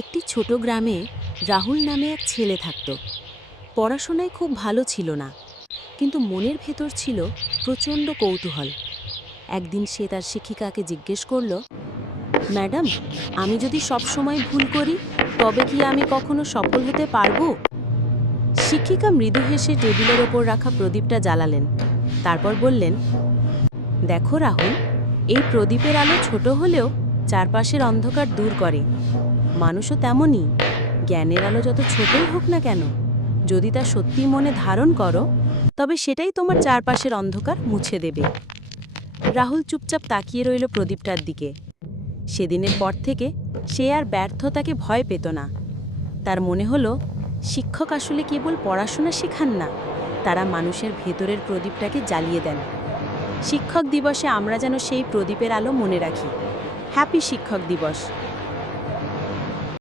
একটি ছোট গ্রামে রাহুল নামে এক ছেলে থাকত। পড়াশোনায় খুব ভালো ছিল না, কিন্তু মনের ভেতর ছিল প্রচণ্ড কৌতূহল। একদিন সে তার শিক্ষিকাকে জিজ্ঞেস করল, ম্যাডাম, আমি যদি সব সময় ভুল করি তবে কি আমি কখনো সফল হতে পারবো? শিক্ষিকা মৃদু হেসে টেবিলের ওপর রাখা প্রদীপটা জ্বালালেন। তারপর বললেন, দেখো রাহুল, এই প্রদীপের আলো ছোট হলেও চারপাশের অন্ধকার দূর করে। মানুষও তেমনই, জ্ঞানের আলো যত ছোটই হোক না কেন, যদি তা সত্যি মনে ধারণ করো, তবে সেটাই তোমার চারপাশের অন্ধকার মুছে দেবে। রাহুল চুপচাপ তাকিয়ে রইল প্রদীপটার দিকে। সেদিনের পর থেকে সে আর ব্যর্থতাকে ভয় পেত না। তার মনে হলো, শিক্ষক আসলে কেবল পড়াশোনা শেখান না, তারা মানুষের ভেতরের প্রদীপটাকে জ্বালিয়ে দেন। শিক্ষক দিবসে আমরা যেন সেই প্রদীপের আলো মনে রাখি। হ্যাপি শিক্ষক দিবস।